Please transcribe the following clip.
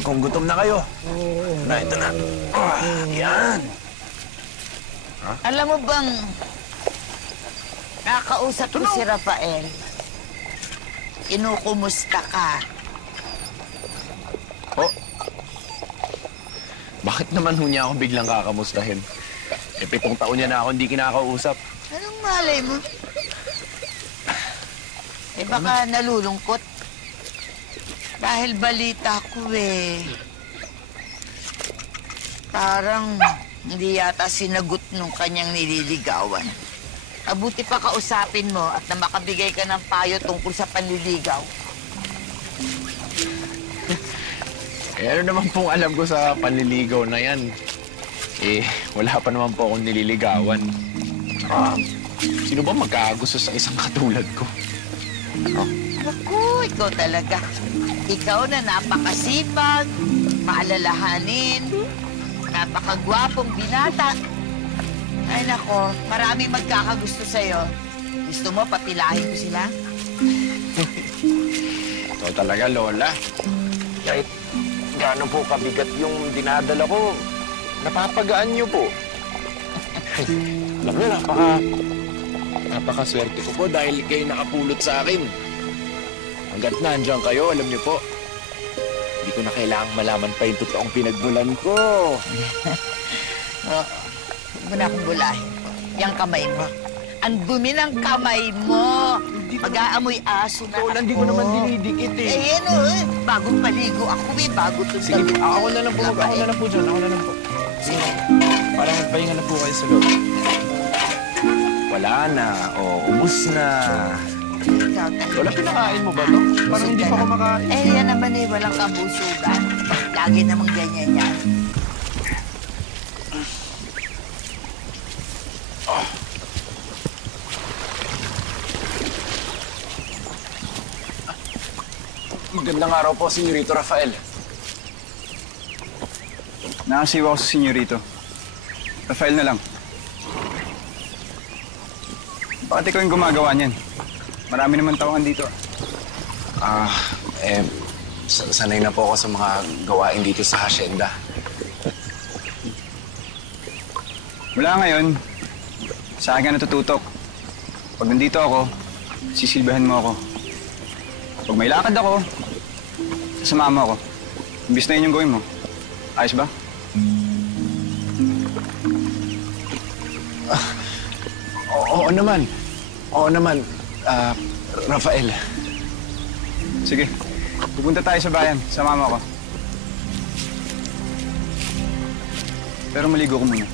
kung gutom na kayo. Na, ito na. Yan. Alam mo bang, nakausap ko si Rafael. Inukumusta ka. Oh. Bakit naman ho niya ako biglang kakamustahin? 7 taon niya na ako hindi kinakausap. Anong malay mo? Baka nalulungkot. Dahil balita ko parang hindi yata sinagot nung kanyang nililigawan. Abuti pa kausapin mo at na makabigay ka ng payo tungkol sa panliligaw. Ano naman pong alam ko sa panliligaw na yan? Wala pa naman po akong nililigawan. Sino ba magkagusto sa isang katulad ko? Naku, ikaw talaga. Ikaw na napakasipag, maalalahanin, napakagwapong binata. Ay nako, maraming magkakagusto sa'yo. Gusto mo, papilahin ko sila? Ikaw talaga, Lola. Kahit gaano po kabigat yung dinadala ko, napapagaan niyo po. Alam niyo, napakaswerte ko po dahil kayo nakapulot sa akin. Hanggat nandiyan kayo, alam niyo po, hindi ko na kailangang malaman pa yung totoong pinagmulan ko. Huwag mo na akong bulahin. Yang kamay mo. Ang dumi ng kamay mo. Mag-aamoy aso na Lola, hindi ko naman dinidikit bagong paligo ako bago to. Sige, ako na lang po. Ako na lang po dyan. Ako na lang po. Sige. Para magpahinga na po kayo sa loob. Wala na. Ubus na. Ikaw talaga. Lola, pinakain mo ba to? Parang hindi pa kumakain. Yan naman walang kabusugan. Lagi namang ganyan yan. Magandang araw po, Senyorito Rafael. Nakasiwa ko sa Senyorito. Rafael na lang. Bakit ikaw yung gumagawa niyan? Marami naman tawahan dito. Sanay na po ako sa mga gawain dito sa hacienda. Mula ngayon, sa akin ka natututok. Pag nandito ako, sisilbihan mo ako. Pag may lakad ako, sasama mo ako. Imbis na yun yung gawin mo. Ayos ba? Oo naman. Rafael. Sige, pupunta tayo sa bayan. Sama mo ako. Pero maligo ko muna.